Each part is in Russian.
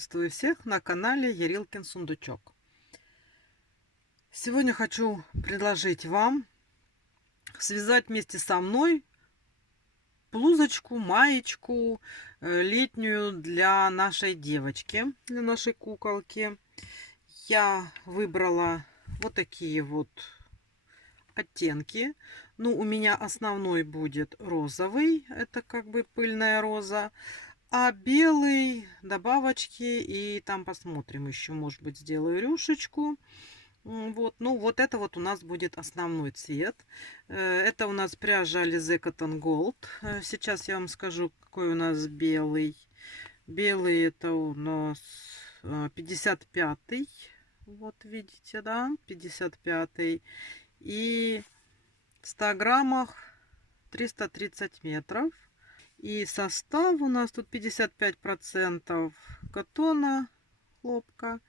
Приветствую всех на канале Ярилкин Сундучок. Сегодня хочу предложить вам связать вместе со мной блузочку, маечку летнюю для нашей девочки, для нашей куколки. Я выбрала вот такие вот оттенки. Ну, у меня основной будет розовый, это как бы пыльная роза. А белый добавочки, и там посмотрим еще, может быть, сделаю рюшечку. Вот, ну вот это вот у нас будет основной цвет. Это у нас пряжа Alize Cotton Gold. Сейчас я вам скажу, какой у нас белый. Белый это у нас 55-й. Вот видите, да, 55-й. И в 100 граммах 330 метров. И состав у нас тут 55% катона, хлопка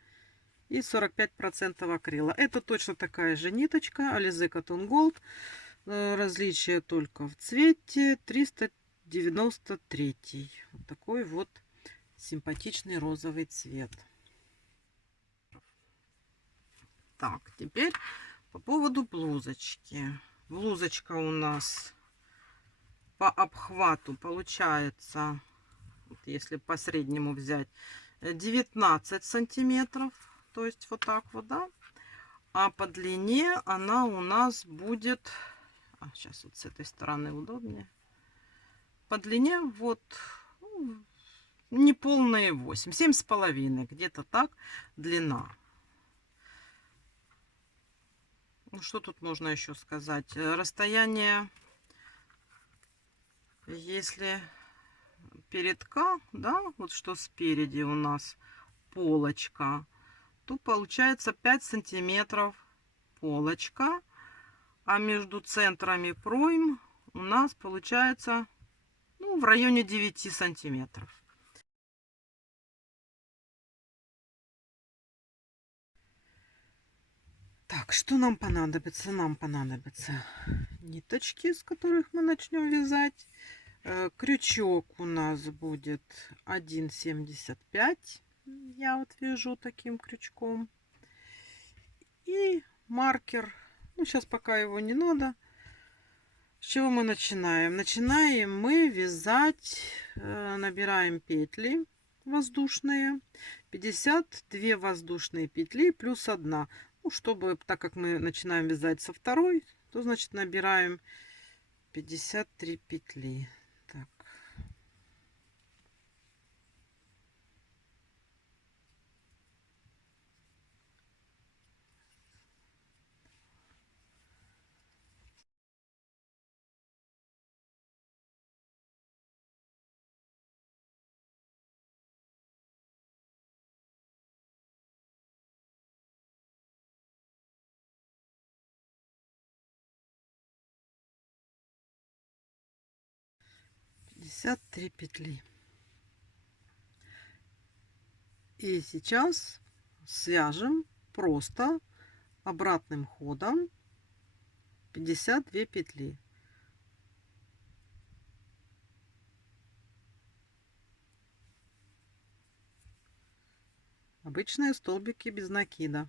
и 45% акрила. Это точно такая же ниточка Alize Cotton Gold. Различие только в цвете. 393. Вот такой вот симпатичный розовый цвет. Так, теперь по поводу блузочки. Блузочка у нас по обхвату получается, вот если по среднему взять, 19 сантиметров, то есть вот так вот, да. А по длине она у нас будет, сейчас вот с этой стороны удобнее, по длине вот не полные 8, 7,5, где-то так длина. Ну, что тут можно еще сказать? Расстояние, если передка, да, вот что спереди у нас полочка, то получается 5 сантиметров полочка, а между центрами пройм у нас получается, ну, в районе 9 сантиметров. Так, что нам понадобится? Нам понадобятся ниточки, с которых мы начнем вязать. Крючок у нас будет 1,75. Я вот вяжу таким крючком. И маркер. Ну, сейчас пока его не надо. С чего мы начинаем? Начинаем мы вязать, набираем петли воздушные. 52 воздушные петли плюс 1. Ну, чтобы, так как мы начинаем вязать со второй, то, значит, набираем 53 петли. Так. Пятьдесят три петли. И сейчас свяжем просто обратным ходом 52 петли. Обычные столбики без накида.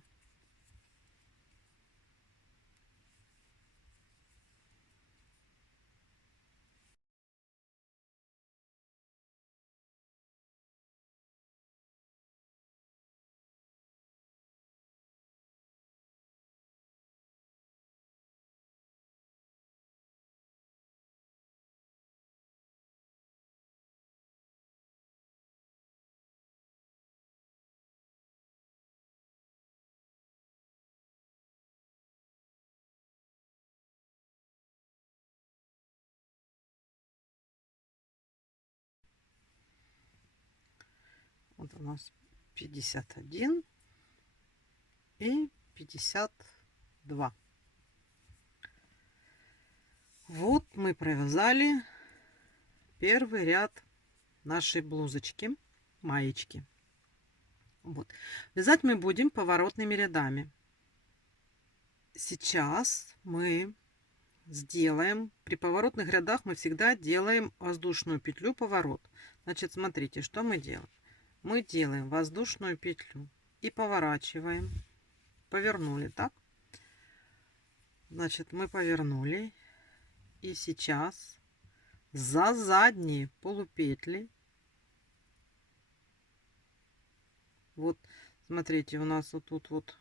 Вот у нас 51 и 52. Вот мы провязали первый ряд нашей блузочки, маечки. Вот. Вязать мы будем поворотными рядами. Сейчас мы сделаем, при поворотных рядах мы всегда делаем воздушную петлю поворот. Значит, смотрите, что мы делаем. мы делаем воздушную петлю и поворачиваем. Повернули, так? Значит, мы повернули. И сейчас за задние полупетли, вот, смотрите, у нас вот тут вот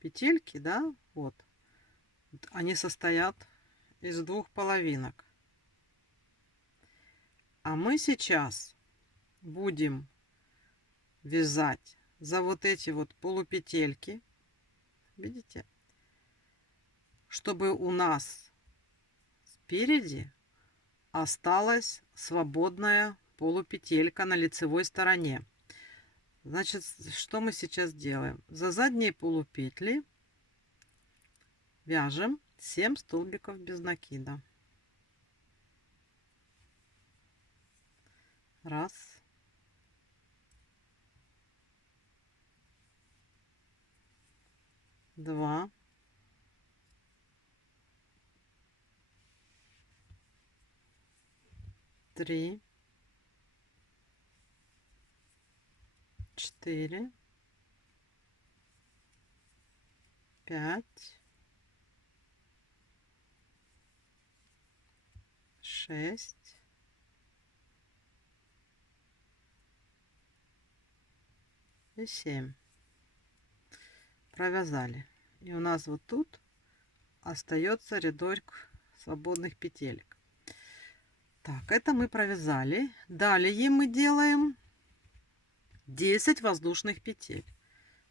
петельки, да, вот, они состоят из двух половинок. А мы сейчас будем вязать за вот эти вот полупетельки, видите, чтобы у нас спереди осталась свободная полупетелька на лицевой стороне. Значит, что мы сейчас делаем? За задние полупетли вяжем 7 столбиков без накида. Раз. Два. Три. 4, 5, 6, 7. Провязали. И у нас вот тут остается рядок свободных петелек. Так, это мы провязали. Далее мы делаем 10 воздушных петель.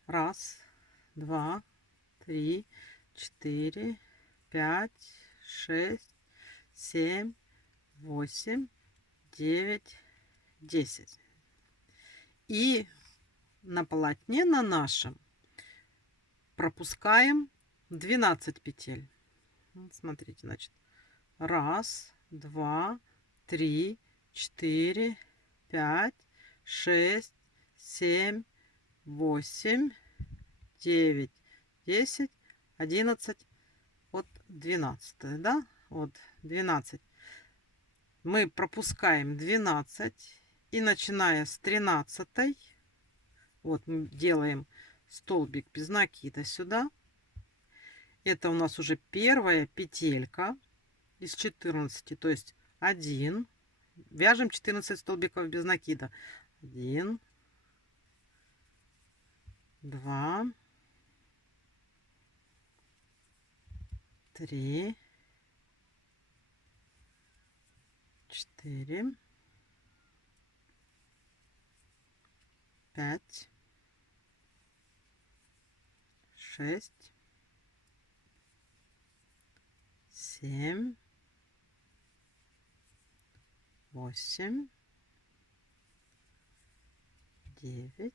Раз, два, три, 4, 5, 6, 7, 8, 9, 10. И на полотне на нашем пропускаем 12 петель. Вот смотрите, значит, раз, два, три, 4, 5, 6, 7, 8, 9, 10, 11, вот 12, да, вот 12. Мы пропускаем 12 и начиная с 13, вот мы делаем столбик без накида сюда. Это у нас уже первая петелька из 14, то есть 1. Вяжем 14 столбиков без накида. 1, 2, 3, 4, 5, 6, 7, 8, 9,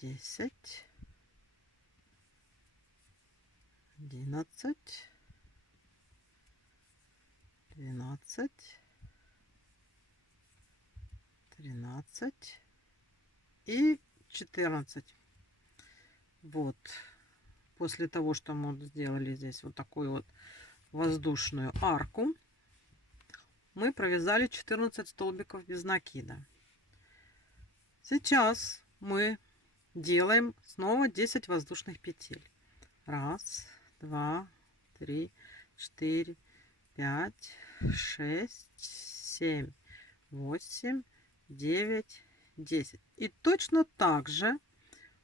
10, 11, 12, 13 и 14. Вот. После того, что мы сделали здесь вот такую вот воздушную арку, мы провязали 14 столбиков без накида. Сейчас мы делаем снова 10 воздушных петель. Раз, два, три, 4, 5, 6, 7, 8, 9, 10. И точно так же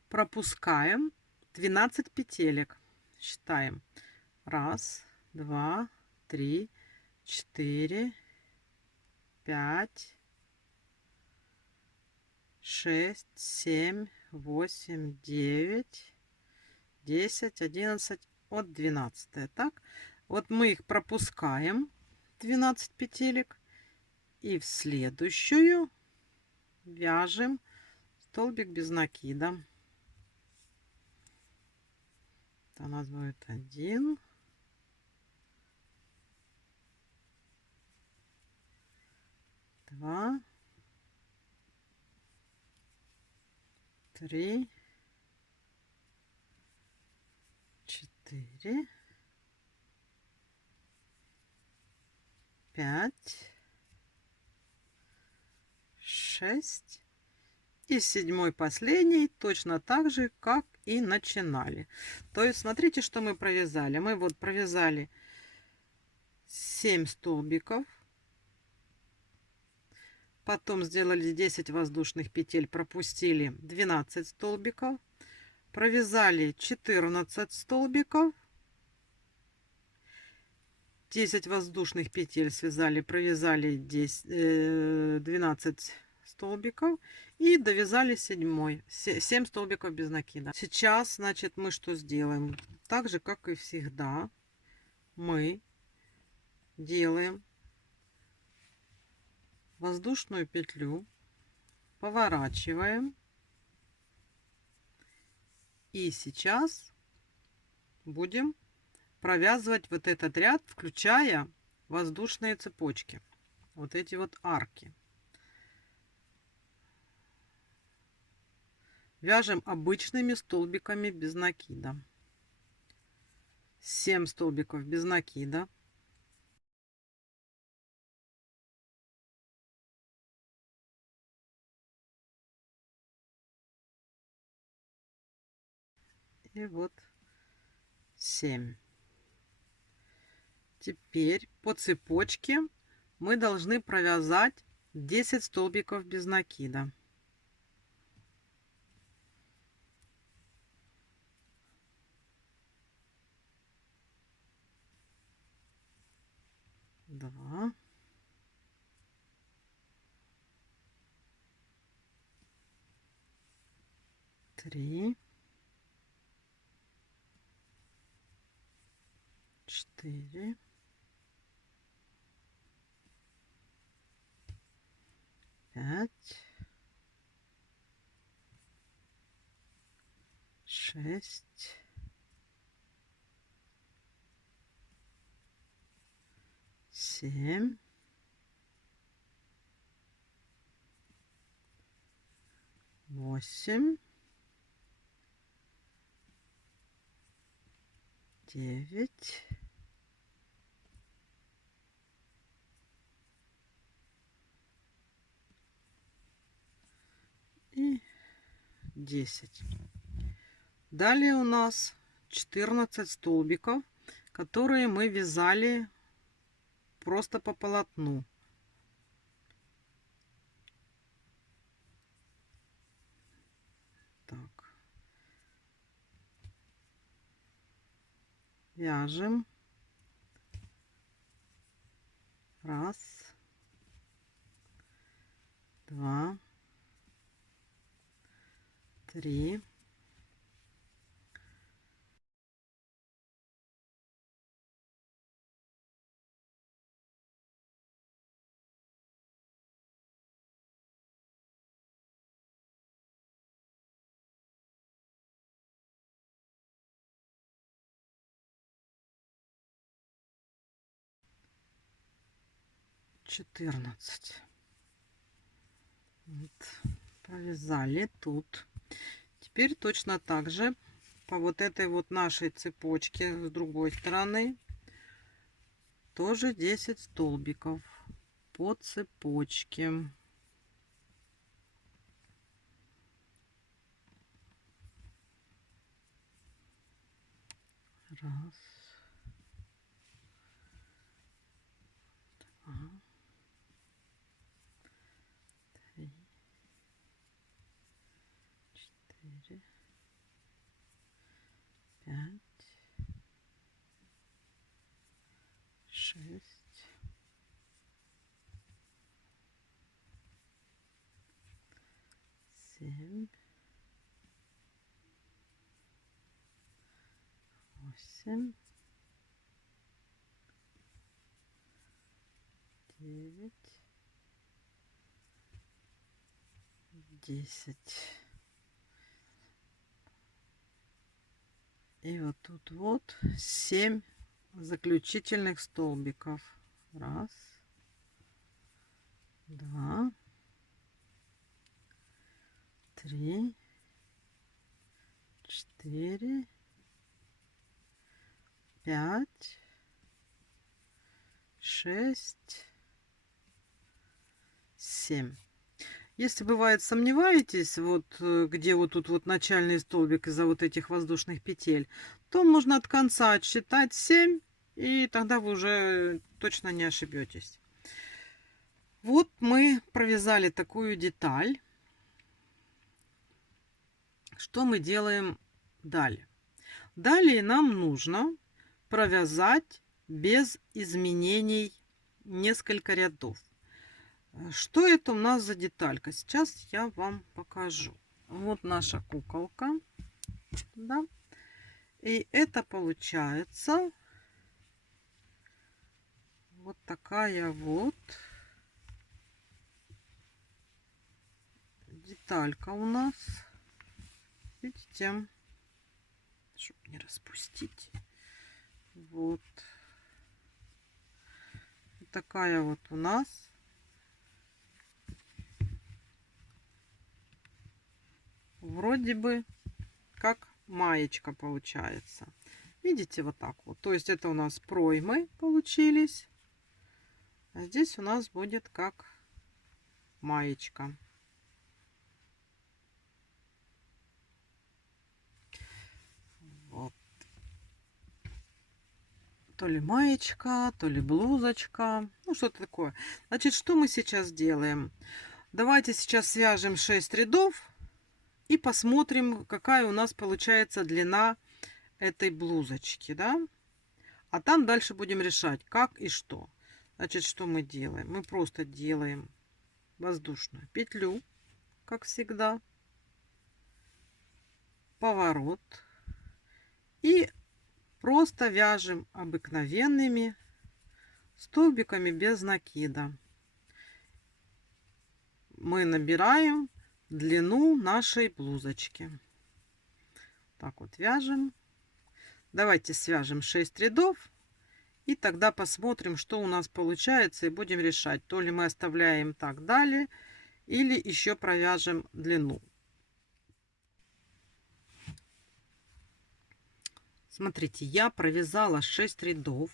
пропускаем 12 петелек. Считаем. Раз, два, три, 4, 5, 6, 7, 8, 9, 10, 11, от 12. Так, вот мы их пропускаем, 12 петелек, и в следующую вяжем столбик без накида. Это у нас будет 1, 2, 3, 4, 5, 6 и 7 последний точно так же, как и начинали. То есть смотрите, что мы провязали. Мы вот провязали 7 столбиков, потом сделали 10 воздушных петель, пропустили 12 столбиков, провязали 14 столбиков, 10 воздушных петель связали, провязали 12 столбиков и довязали 7 столбиков без накида. Сейчас, значит, мы что сделаем? Так же, как и всегда, мы делаем воздушную петлю, поворачиваем, и сейчас будем провязывать вот этот ряд, включая воздушные цепочки, вот эти вот арки. Вяжем обычными столбиками без накида. 7 столбиков без накида. И вот 7. Теперь по цепочке мы должны провязать 10 столбиков без накида. Два. Три. 4. 5. 6. 7. 8. 9. 10. Далее у нас 14 столбиков, которые мы вязали просто по полотну. Так. Вяжем. Раз. Два. Три. 14. Вот. Провязали тут. Теперь точно так же по вот этой вот нашей цепочке с другой стороны тоже 10 столбиков по цепочке. Раз, два, три, 4, 5, 6, 7, 8, 9, 10. И вот тут вот 7 заключительных столбиков. Раз, два, три, 4, 5, 6, 7. Если бывает сомневаетесь, вот где вот тут вот начальный столбик из-за вот этих воздушных петель, то можно от конца отсчитать 7, и тогда вы уже точно не ошибетесь. Вот мы провязали такую деталь. Что мы делаем далее? Далее нам нужно провязать без изменений несколько рядов. Что это у нас за деталька? Сейчас я вам покажу. Вот наша куколка. Да? И это получается вот такая вот деталька у нас. Видите? Чтобы не распустить. Вот. Такая вот у нас. Вроде бы как маечка получается. Видите, вот так вот. То есть это у нас проймы получились. А здесь у нас будет как маечка. Вот. То ли маечка, то ли блузочка. Ну, что-то такое. Значит, что мы сейчас делаем? Давайте сейчас свяжем 6 рядов и посмотрим, какая у нас получается длина этой блузочки, да? А там дальше будем решать, как и что. Значит, что мы делаем? Мы просто делаем воздушную петлю, как всегда, поворот и просто вяжем обыкновенными столбиками без накида. Мы набираем длину нашей блузочки. Так вот вяжем. Давайте свяжем 6 рядов. И тогда посмотрим, что у нас получается. И будем решать, то ли мы оставляем так далее, или еще провяжем длину. Смотрите, я провязала 6 рядов.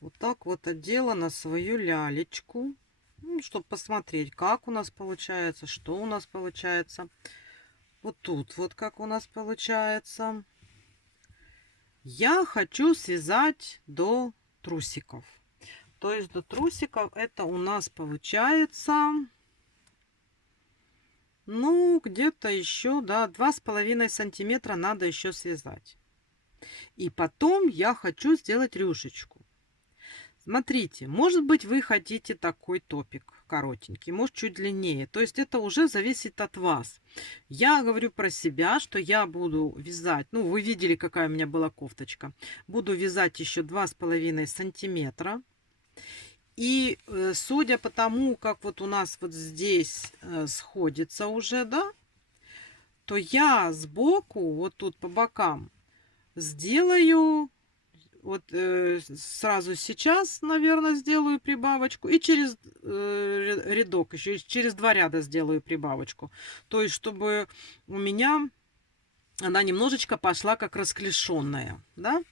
Вот так вот одела на свою лялечку. Ну, чтобы посмотреть, как у нас получается, что у нас получается. Вот тут вот как у нас получается. Я хочу связать до трусиков. То есть до трусиков это у нас получается, ну, где-то еще, да, 2,5 сантиметра надо еще связать. И потом я хочу сделать рюшечку. Смотрите, может быть, вы хотите такой топик коротенький, может, чуть длиннее. То есть это уже зависит от вас. Я говорю про себя, что я буду вязать. Ну, вы видели, какая у меня была кофточка. Буду вязать еще 2,5 сантиметра. И судя по тому, как вот у нас вот здесь сходится уже, да, то я сбоку, вот тут по бокам, сделаю... Вот сразу сейчас, наверное, сделаю прибавочку. И через рядок, еще через 2 ряда сделаю прибавочку. То есть, чтобы у меня она немножечко пошла как расклешенная, да?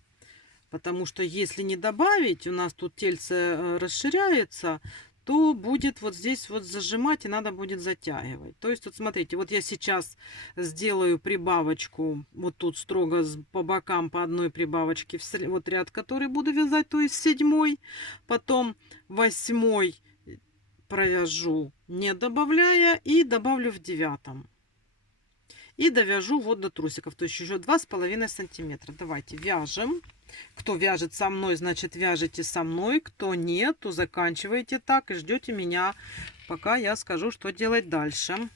Потому что если не добавить, у нас тут тельце расширяется, то будет вот здесь вот зажимать и надо будет затягивать. То есть вот смотрите, вот я сейчас сделаю прибавочку вот тут строго по бокам по одной прибавочке, вот ряд, который буду вязать, то есть 7, потом 8 провяжу не добавляя и добавлю в 9. И довяжу вот до трусиков, то есть еще 2,5 сантиметра. Давайте вяжем. Кто вяжет со мной, значит вяжете со мной. Кто нет, то заканчивайте так и ждете меня, пока я скажу, что делать дальше.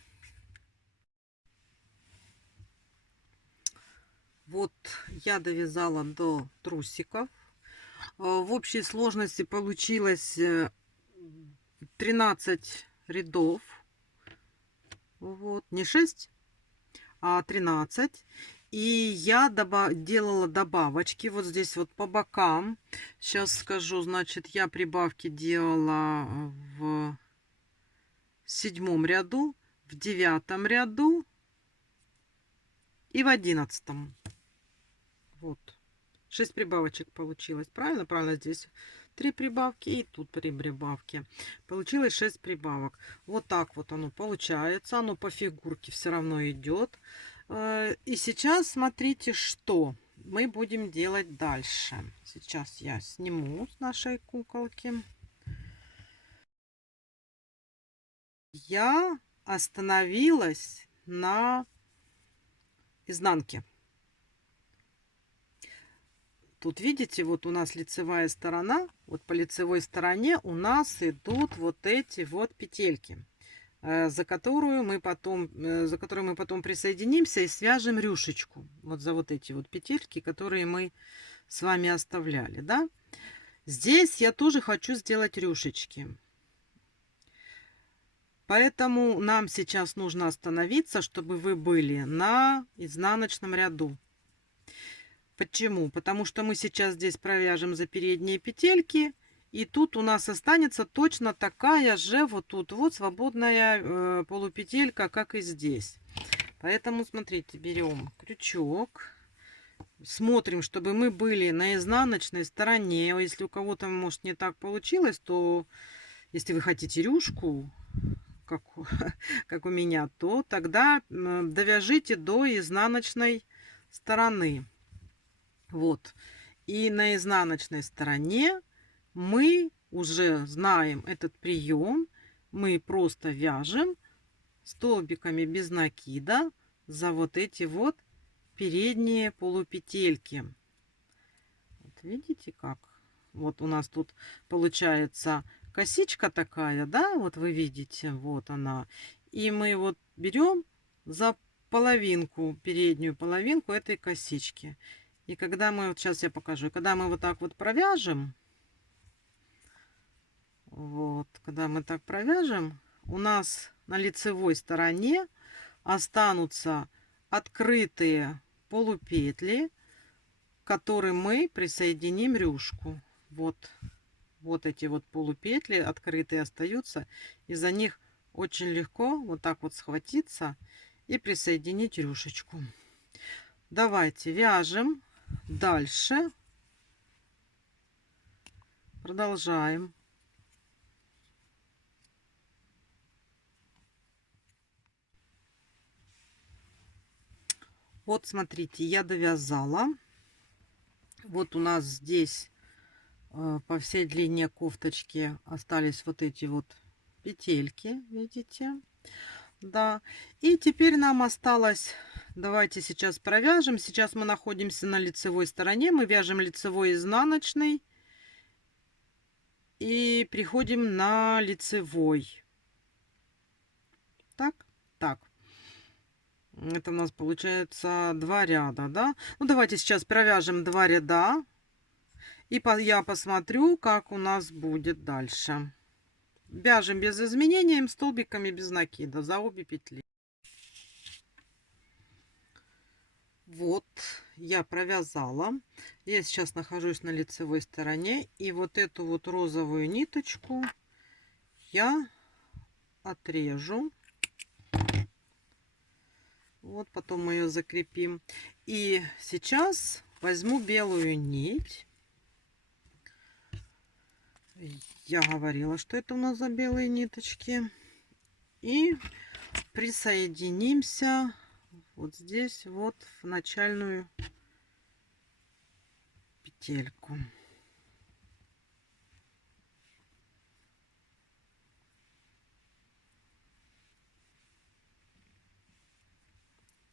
Вот я довязала до трусиков. В общей сложности получилось 13 рядов. Вот, не 6, а 13. И я делала добавочки вот здесь вот по бокам. Сейчас скажу, значит, я прибавки делала в 7 ряду, в 9 ряду и в 11. Вот. 6 прибавочек получилось. Правильно? Правильно здесь. 3 прибавки и тут 3 прибавки. Получилось 6 прибавок. Вот так вот оно получается. Оно по фигурке все равно идет. И сейчас смотрите, что мы будем делать дальше. Сейчас я сниму с нашей куколки. Я остановилась на изнанке. Тут видите, вот у нас лицевая сторона. Вот по лицевой стороне у нас идут вот эти вот петельки, за которую мы потом присоединимся и свяжем рюшечку. Вот за вот эти вот петельки, которые мы с вами оставляли, да? Здесь я тоже хочу сделать рюшечки. Поэтому нам сейчас нужно остановиться, чтобы вы были на изнаночном ряду. Почему? Потому что мы сейчас здесь провяжем за передние петельки, и тут у нас останется точно такая же вот тут вот свободная полупетелька, как и здесь. Поэтому смотрите, берем крючок, смотрим, чтобы мы были на изнаночной стороне. Если у кого-то, может, не так получилось, то если вы хотите рюшку, как у меня, то тогда довяжите до изнаночной стороны. Вот. И на изнаночной стороне мы уже знаем этот прием. Мы просто вяжем столбиками без накида за вот эти вот передние полупетельки. Вот видите как? Вот у нас тут получается косичка такая, да? Вот вы видите, вот она. И мы вот берем за половинку, переднюю половинку этой косички. И когда мы, вот сейчас я покажу, когда мы вот так вот провяжем, вот, когда мы так провяжем, у нас на лицевой стороне останутся открытые полупетли, к которым мы присоединим рюшку. Вот, вот эти вот полупетли открытые остаются, и за них очень легко вот так вот схватиться и присоединить рюшечку. Давайте вяжем дальше. Продолжаем. Вот смотрите, я довязала. Вот у нас здесь по всей длине кофточки остались вот эти вот петельки, видите? Да. И теперь нам осталось, давайте сейчас провяжем. Сейчас мы находимся на лицевой стороне. Мы вяжем лицевой, изнаночный. И приходим на лицевой. Так, так. Это у нас получается 2 ряда, да? Ну, давайте сейчас провяжем 2 ряда. И я посмотрю, как у нас будет дальше. Вяжем без изменения, столбиками без накида за обе петли. Вот, я провязала. Я сейчас нахожусь на лицевой стороне. И вот эту вот розовую ниточку я отрежу. Вот, потом мы ее закрепим. И сейчас возьму белую нить. Я говорила, что это у нас за белые ниточки. И присоединимся вот здесь вот в начальную петельку.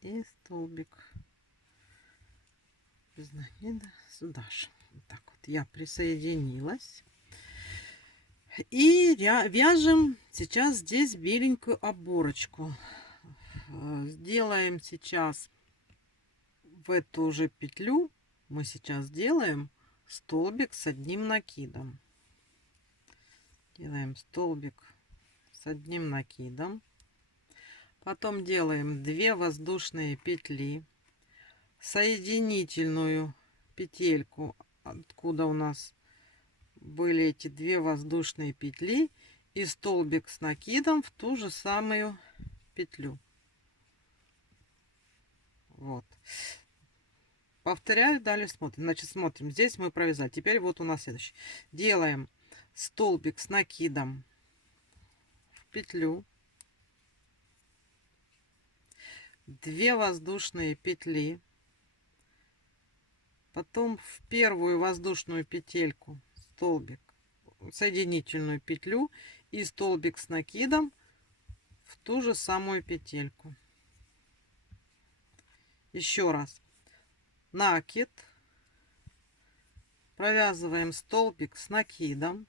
И столбик без накида сюда же. Вот так вот я присоединилась. И вяжем сейчас здесь беленькую оборочку. Сделаем сейчас в эту же петлю, мы сейчас делаем столбик с одним накидом. Делаем столбик с одним накидом. Потом делаем 2 воздушные петли, соединительную петельку, откуда у нас были эти 2 воздушные петли, и столбик с накидом в ту же самую петлю. Вот. Повторяю, далее смотрим. Значит, смотрим. Здесь мы провязали. Теперь вот у нас следующий. Делаем столбик с накидом в петлю. 2 воздушные петли. Потом в первую воздушную петельку столбик, соединительную петлю и столбик с накидом в ту же самую петельку. Еще раз. Накид. Провязываем столбик с накидом.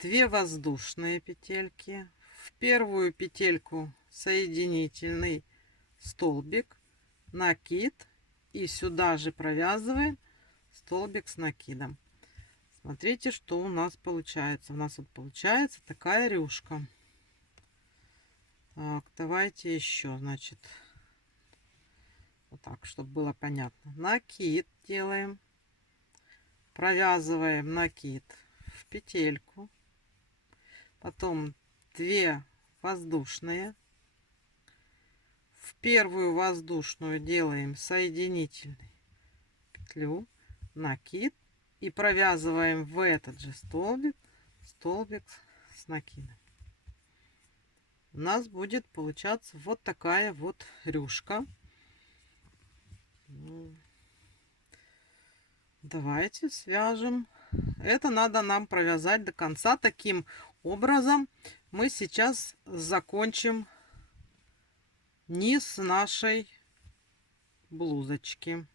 2 воздушные петельки. В первую петельку соединительный столбик, накид. И сюда же провязываем столбик с накидом. Смотрите, что у нас получается. У нас вот получается такая рюшка. Так, давайте еще, значит, вот так, чтобы было понятно. Накид делаем. Провязываем накид в петельку. Потом 2 воздушные. В первую воздушную делаем соединительный петлю, накид и провязываем в этот же столбик столбик с накидом. У нас будет получаться вот такая вот рюшка. Давайте свяжем. Это надо нам провязать до конца. Таким образом мы сейчас закончим низ нашей блузочки.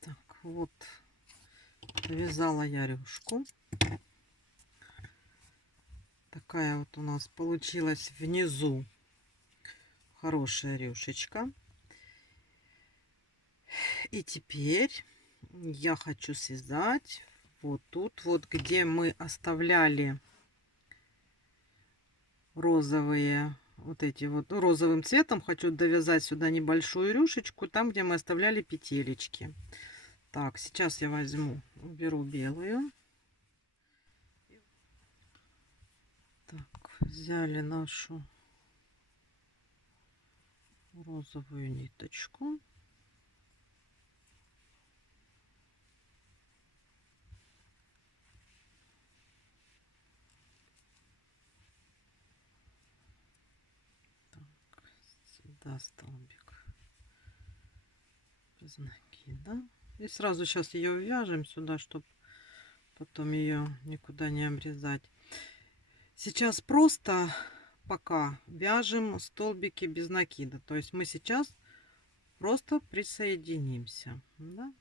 Так, вот вязала я рюшку. Такая вот у нас получилась внизу хорошая рюшечка. И теперь я хочу связать вот тут вот, где мы оставляли розовые, вот эти вот, ну, розовым цветом хочу довязать сюда небольшую рюшечку, там, где мы оставляли петелечки. Так, сейчас я возьму, уберу белую. Так, взяли нашу розовую ниточку. Так, сюда столбик без накида. И сразу сейчас ее вяжем сюда, чтобы потом ее никуда не обрезать. Сейчас просто пока вяжем столбики без накида. То есть мы сейчас просто присоединимся. Да?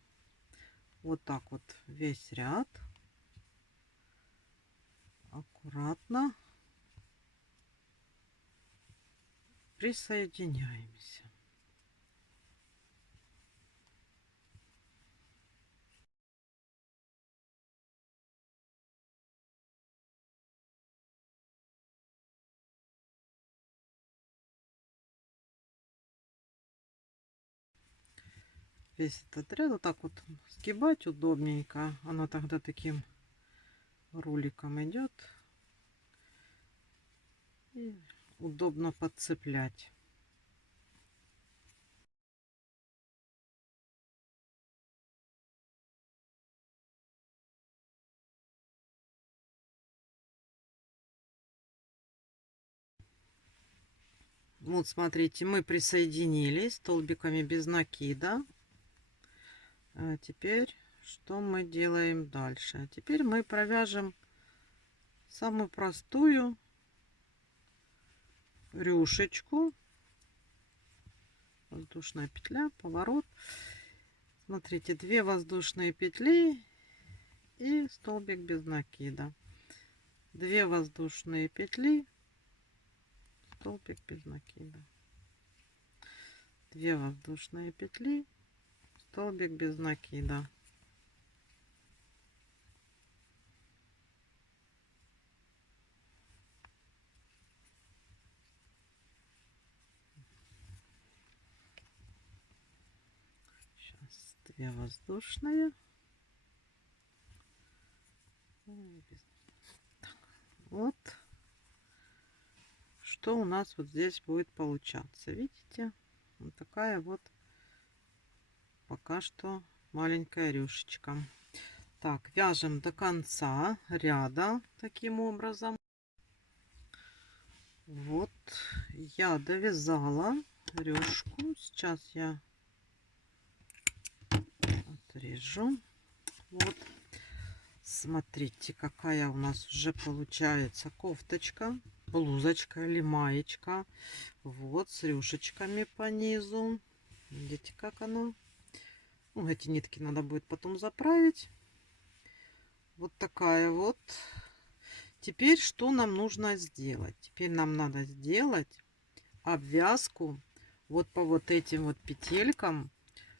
Вот так вот весь ряд. Аккуратно присоединяемся. Весь этот ряд вот так вот сгибать удобненько. Оно тогда таким руликом идет. И удобно подцеплять. Вот смотрите, мы присоединились столбиками без накида. А теперь что мы делаем дальше? Теперь мы провяжем самую простую рюшечку. Воздушная петля, поворот. Смотрите, 2 воздушные петли и столбик без накида. 2 воздушные петли, столбик без накида. 2 воздушные петли, столбик без накида. 2 воздушные. Вот что у нас вот здесь будет получаться. Видите? Вот такая вот пока что маленькая рюшечка. Так, вяжем до конца ряда таким образом. Вот я довязала рюшку. Сейчас я отрежу. Вот. Смотрите, какая у нас уже получается кофточка, блузочка или маечка. Вот, с рюшечками по низу. Видите, как оно? Ну, эти нитки надо будет потом заправить. Вот такая вот. Теперь что нам нужно сделать? Теперь нам надо сделать обвязку вот по вот этим вот петелькам,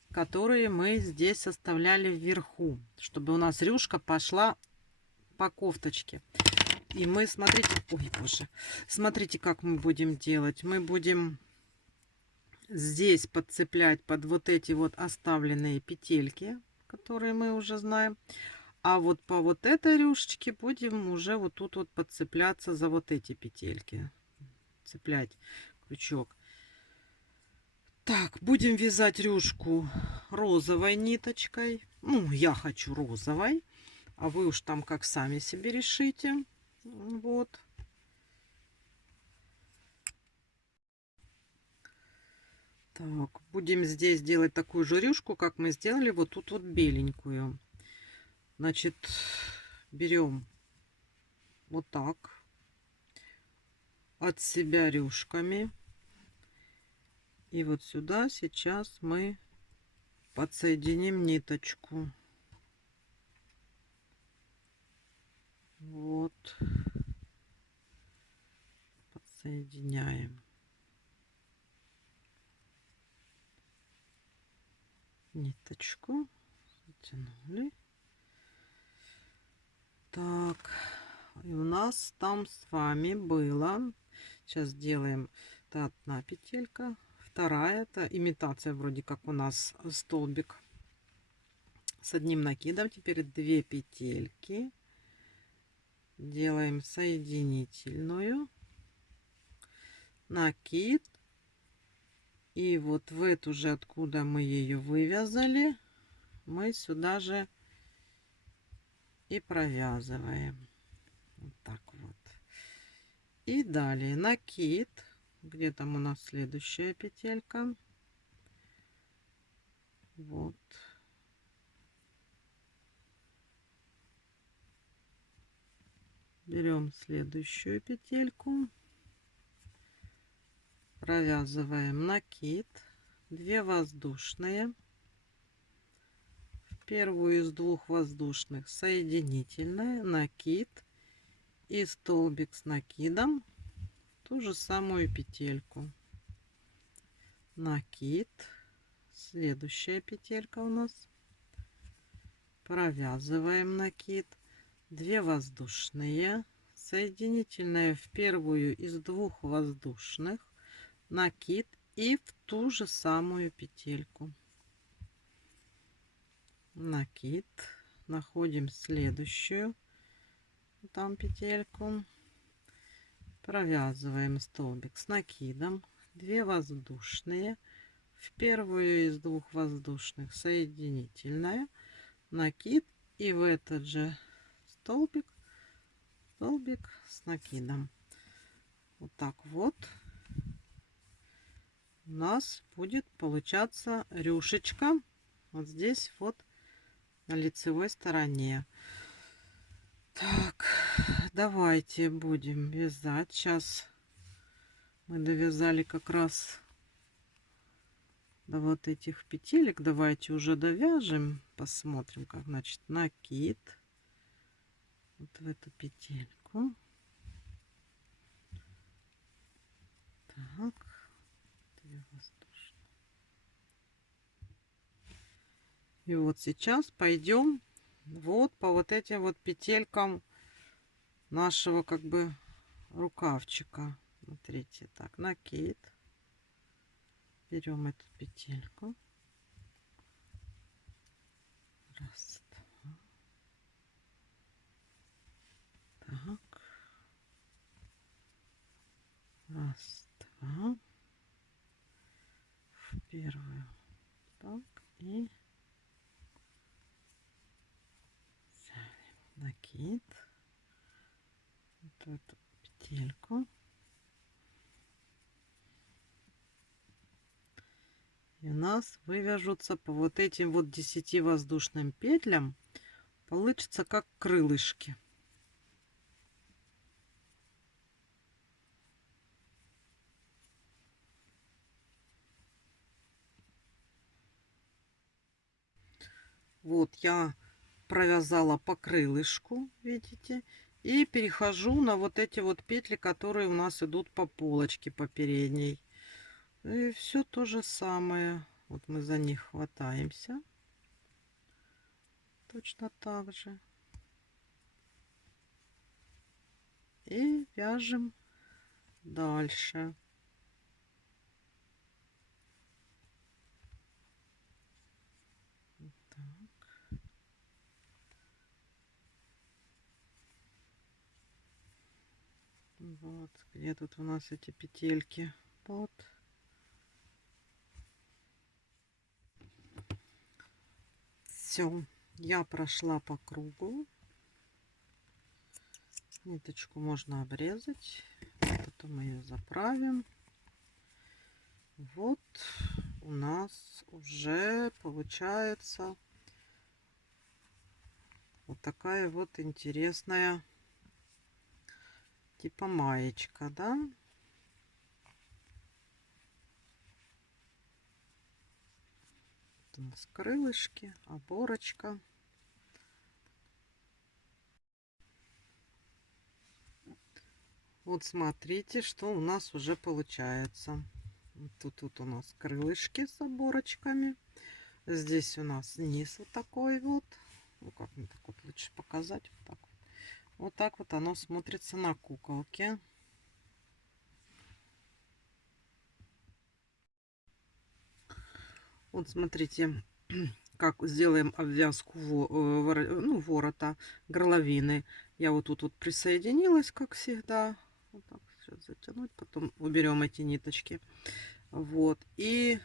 которые мы здесь оставляли вверху, чтобы у нас рюшка пошла по кофточке. И мы, смотрите, ой, боже, смотрите, как мы будем делать. Мы будем здесь подцеплять под вот эти вот оставленные петельки, которые мы уже знаем. А вот по вот этой рюшечке будем уже вот тут вот подцепляться за вот эти петельки. Цеплять крючок. Так, будем вязать рюшку розовой ниточкой. Ну, я хочу розовой. А вы уж там как сами себе решите. Вот. Так, будем здесь делать такую же рюшку, как мы сделали вот тут вот беленькую. Значит, берем вот так от себя рюшками. И вот сюда сейчас мы подсоединим ниточку. Вот. Подсоединяем. Ниточку. Затянули. Так. И у нас там с вами было. Сейчас сделаем. Это одна петелька. Вторая. Это имитация вроде как у нас столбик с одним накидом. Теперь 2 петельки. Делаем соединительную. Накид. И вот в эту же, откуда мы ее вывязали, мы сюда же и провязываем. Вот так вот. И далее накид. Где там у нас следующая петелька? Вот. Берем следующую петельку. Провязываем накид. 2 воздушные. В первую из 2 воздушных соединительная, накид и столбик с накидом, ту же самую петельку. Накид. Следующая петелька у нас. Провязываем накид. 2 воздушные. Соединительная в первую из 2 воздушных. Накид и в ту же самую петельку. Накид. Находим следующую там петельку. Провязываем столбик с накидом. 2 воздушные. В первую из 2 воздушных соединительная, накид и в этот же столбик с накидом. Вот так вот у нас будет получаться рюшечка вот здесь вот на лицевой стороне. Так, давайте будем вязать. Сейчас мы довязали как раз до вот этих петелек. Давайте уже довяжем, посмотрим, как. Значит, накид вот в эту петельку. Так, 2 воздушные. И вот сейчас пойдем вот по вот этим вот петелькам нашего как бы рукавчика. Смотрите, так, накид. Берем эту петельку. Раз, два. Так. Раз, два. В первую. Так. И взяли накид. Вот эту петельку. И у нас вывяжутся по вот этим вот 10 воздушным петлям. Получится как крылышки. Вот я провязала по крылышку, видите, и перехожу на вот эти вот петли, которые у нас идут по полочке, по передней. И все то же самое. Вот мы за них хватаемся. Точно так же. И вяжем дальше. Так. Вот, где тут у нас эти петельки? Вот. Все, я прошла по кругу. Ниточку можно обрезать, потом мы ее заправим. Вот у нас уже получается вот такая вот интересная типа маечка, да? Вот у нас крылышки, оборочка. Вот смотрите, что у нас уже получается. Тут у нас крылышки с оборочками. Здесь у нас низ вот такой вот. Ну как мне так вот лучше показать? Вот так вот. Вот так вот оно смотрится на куколке. Вот смотрите, как сделаем обвязку ворота, горловины. Я вот тут вот присоединилась, как всегда. Вот так сейчас затянуть, потом уберем эти ниточки. Вот. И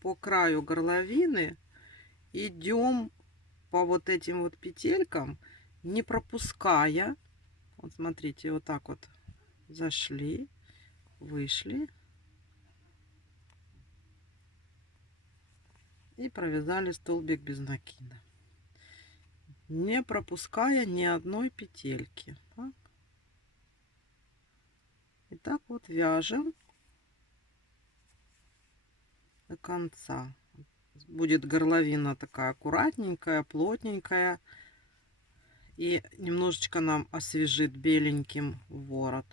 по краю горловины идем по вот этим вот петелькам, не пропуская. Вот смотрите, вот так вот зашли, вышли и провязали столбик без накида, не пропуская ни одной петельки. Так. И так вот вяжем до конца. Будет горловина такая аккуратненькая, плотненькая. И немножечко нам освежит беленьким ворот.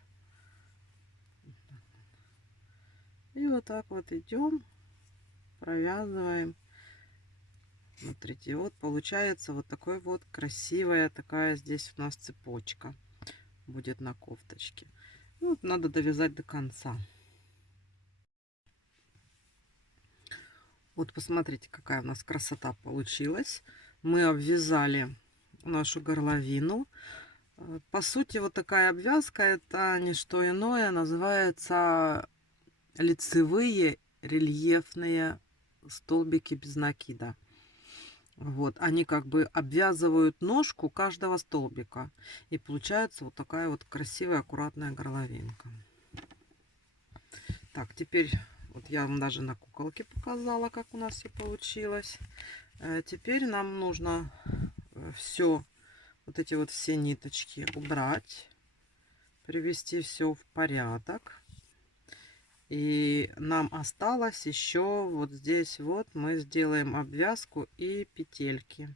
И вот так вот идем, провязываем. Смотрите, вот получается вот такой вот красивая такая здесь у нас цепочка будет на кофточке. Вот надо довязать до конца. Вот посмотрите, какая у нас красота получилась. Мы обвязали нашу горловину. По сути, вот такая обвязка — это не что иное, называется лицевые рельефные столбики без накида. Вот, они как бы обвязывают ножку каждого столбика. И получается вот такая вот красивая, аккуратная горловинка. Так, теперь вот я вам даже на куколке показала, как у нас все получилось. Теперь нам нужно все, вот эти вот все ниточки убрать, привести все в порядок. И нам осталось еще вот здесь вот мы сделаем обвязку и петельки.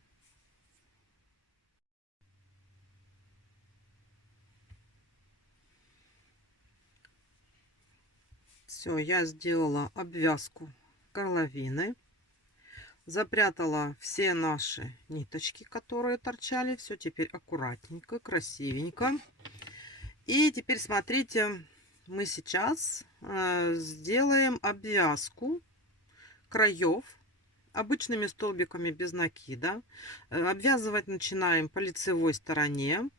Все, я сделала обвязку горловины, запрятала все наши ниточки, которые торчали. Все теперь аккуратненько, красивенько. И теперь смотрите, мы сейчас сделаем обвязку краев обычными столбиками без накида. Обвязывать начинаем по лицевой стороне.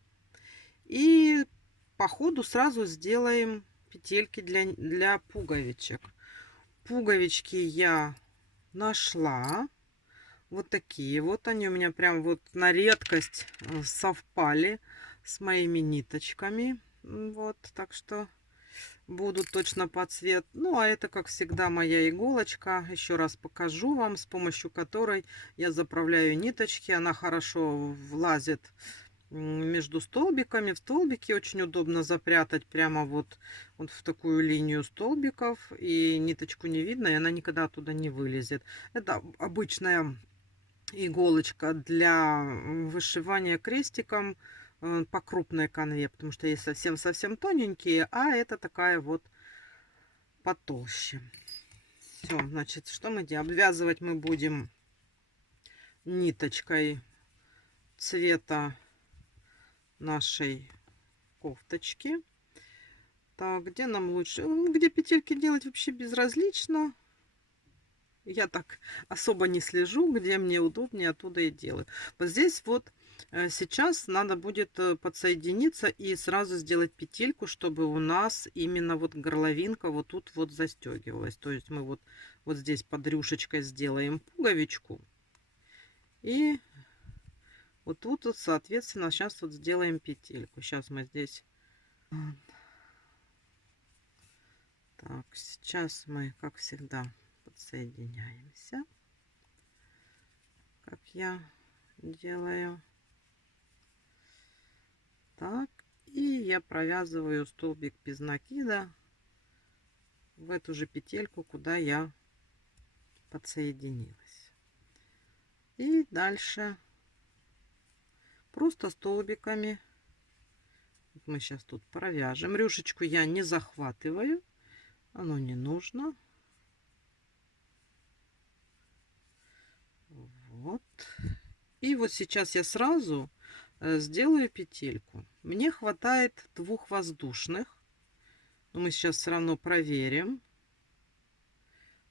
И по ходу сразу сделаем петельки для пуговичек. Пуговички я нашла. Вот такие вот. Они у меня прям вот на редкость совпали с моими ниточками. Вот, так что будут точно под цвет. Ну, а это, как всегда, моя иголочка. Еще раз покажу вам, с помощью которой я заправляю ниточки. Она хорошо влазит между столбиками. В столбике очень удобно запрятать прямо вот в такую линию столбиков. И ниточку не видно, и она никогда оттуда не вылезет. Это обычная иголочка для вышивания крестиком по крупной канве, потому что есть совсем-совсем тоненькие, а это такая вот потолще. Все, значит, что мы делаем? Обвязывать мы будем ниточкой цвета нашей кофточки. Так, где нам лучше? Где петельки делать вообще безразлично. Я так особо не слежу, где мне удобнее, оттуда и делаю. Вот здесь вот сейчас надо будет подсоединиться и сразу сделать петельку, чтобы у нас именно вот горловинка вот тут вот застегивалась. То есть мы вот здесь под рюшечкой сделаем пуговичку. И вот тут вот, соответственно, сейчас вот сделаем петельку. Сейчас мы здесь... Так, сейчас мы, как всегда, подсоединяемся, как я делаю. Так, и я провязываю столбик без накида в эту же петельку, куда я подсоединилась. И дальше просто столбиками мы сейчас тут провяжем. Рюшечку я не захватываю, оно не нужно. Вот. И вот сейчас я сразу сделаю петельку. Мне хватает 2 воздушных. Но мы сейчас все равно проверим.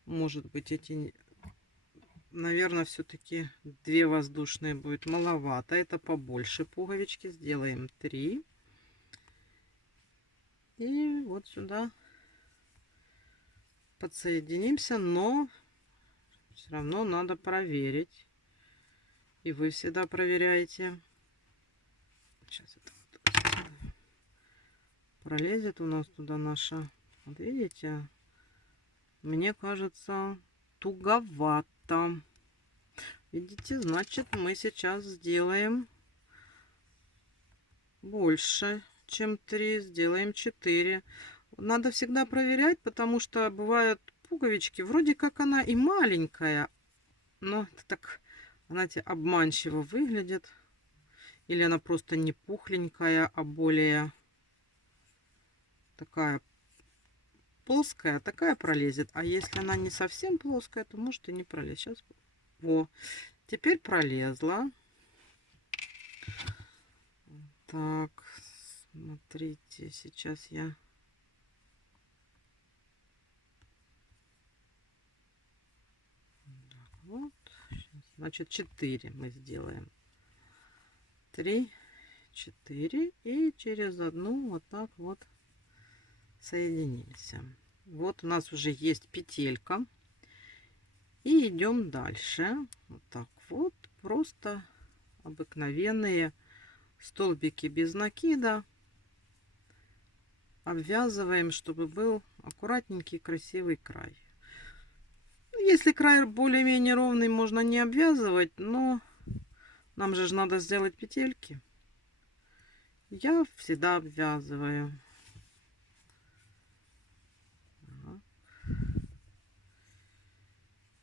Может быть, эти, наверное, все-таки 2 воздушные будет маловато. Это побольше пуговички. Сделаем 3. И вот сюда подсоединимся, но все равно надо проверить. И вы всегда проверяете. Сейчас это вот пролезет у нас туда наша. Вот видите? Мне кажется, туговато. Видите, значит, мы сейчас сделаем больше, чем 3. Сделаем 4. Надо всегда проверять, потому что бывают пуговички. Вроде как она и маленькая, но это так, знаете, обманчиво выглядит. Или она просто не пухленькая, а более такая плоская, такая пролезет. А если она не совсем плоская, то может и не пролезть. Сейчас. Во. Теперь пролезла. Так, смотрите, сейчас я... Так, вот. Значит, 4 мы сделаем. 3, 4 и через одну вот так вот соединимся. Вот у нас уже есть петелька. И идем дальше. Вот так вот. Просто обыкновенные столбики без накида. Обвязываем, чтобы был аккуратненький красивый край. Если край более-менее ровный, можно не обвязывать, но нам же надо сделать петельки. Я всегда обвязываю.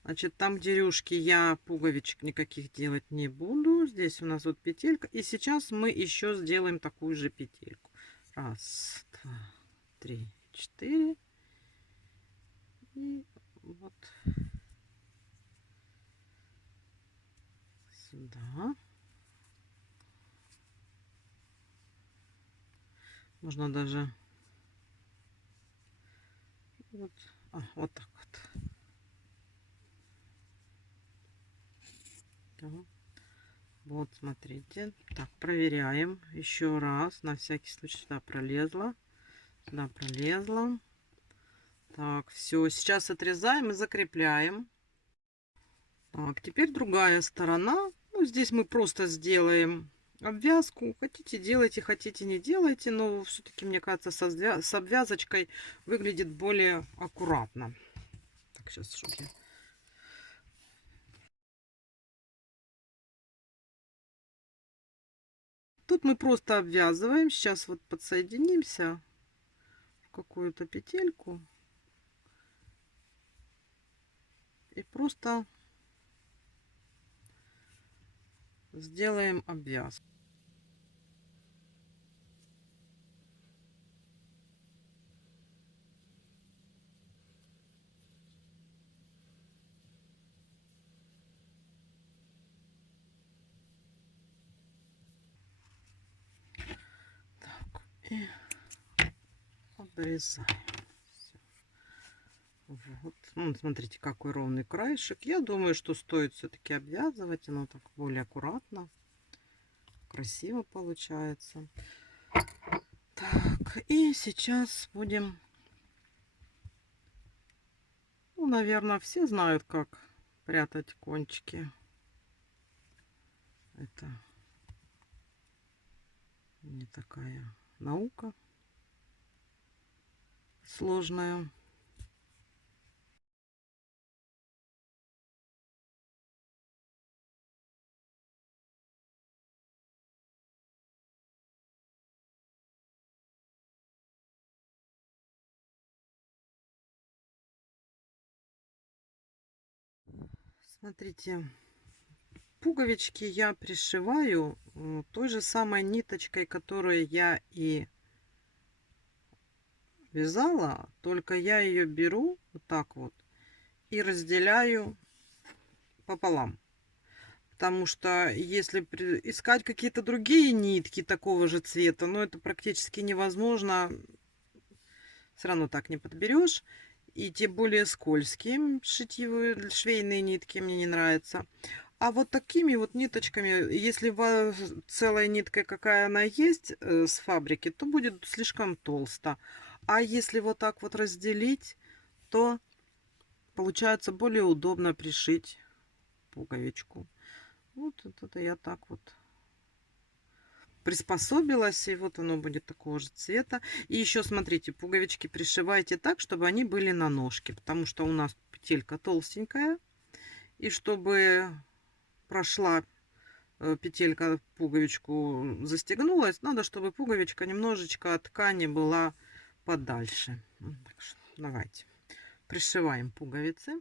Значит, там, где рюшки, я пуговичек никаких делать не буду. Здесь у нас вот петелька. И сейчас мы еще сделаем такую же петельку. 1, 2, 3, 4. И вот сюда. Можно даже вот, вот так вот. Все. Вот, смотрите. Так, проверяем еще раз. На всякий случай сюда пролезла. Сюда пролезла. Так, все. Сейчас отрезаем и закрепляем. Так, теперь другая сторона. Ну, здесь мы просто сделаем обвязку. Хотите делайте, хотите не делайте. Но все-таки, мне кажется, с обвязочкой выглядит более аккуратно. Так, сейчас, чтобы я... Тут мы просто обвязываем. Сейчас вот подсоединимся в какую-то петельку. И просто сделаем обвязку. Так, и обрезаем. Всё. Вот. Ну, смотрите, какой ровный краешек. Я думаю, что стоит все-таки обвязывать. Оно так более аккуратно. Красиво получается. Так, и сейчас будем... Ну, наверное, все знают, как прятать кончики. Это не такая наука сложная. Смотрите, пуговички я пришиваю той же самой ниточкой, которой я и вязала, только я ее беру вот так вот и разделяю пополам. Потому что если искать какие-то другие нитки такого же цвета, ну это практически невозможно. Все равно так не подберешь. И те более скользкие шитьевые швейные нитки мне не нравятся. А вот такими вот ниточками, если у вас целая нитка, какая она есть с фабрики, то будет слишком толсто. А если вот так вот разделить, то получается более удобно пришить пуговичку. Вот это я так вот приспособилась, и вот оно будет такого же цвета. И еще смотрите, пуговички пришивайте так, чтобы они были на ножке, потому что у нас петелька толстенькая, и чтобы прошла петелька в пуговичку застегнулась, надо, чтобы пуговичка немножечко от ткани была подальше. Так что давайте пришиваем пуговицы.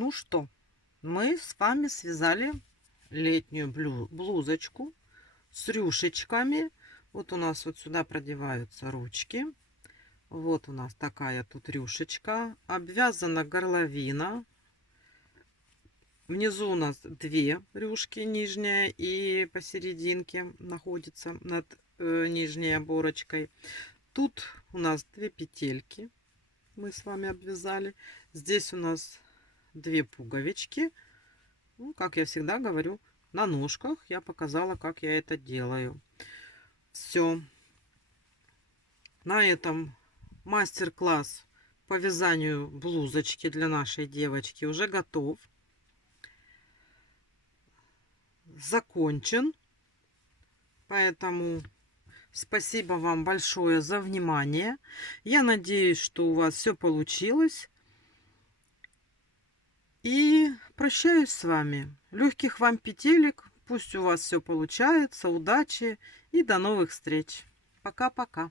Ну что, мы с вами связали летнюю блузочку с рюшечками. Вот у нас вот сюда продеваются ручки. Вот у нас такая тут рюшечка. Обвязана горловина. Внизу у нас две рюшки, нижняя и посерединке находится над нижней оборочкой. Тут у нас две петельки мы с вами обвязали. Здесь у нас две пуговички. Ну, как я всегда говорю, на ножках я показала, как я это делаю. Все. На этом мастер-класс по вязанию блузочки для нашей девочки уже готов. Закончен. Поэтому спасибо вам большое за внимание. Я надеюсь, что у вас все получилось. И прощаюсь с вами. Легких вам петелек. Пусть у вас все получается. Удачи и до новых встреч. Пока-пока.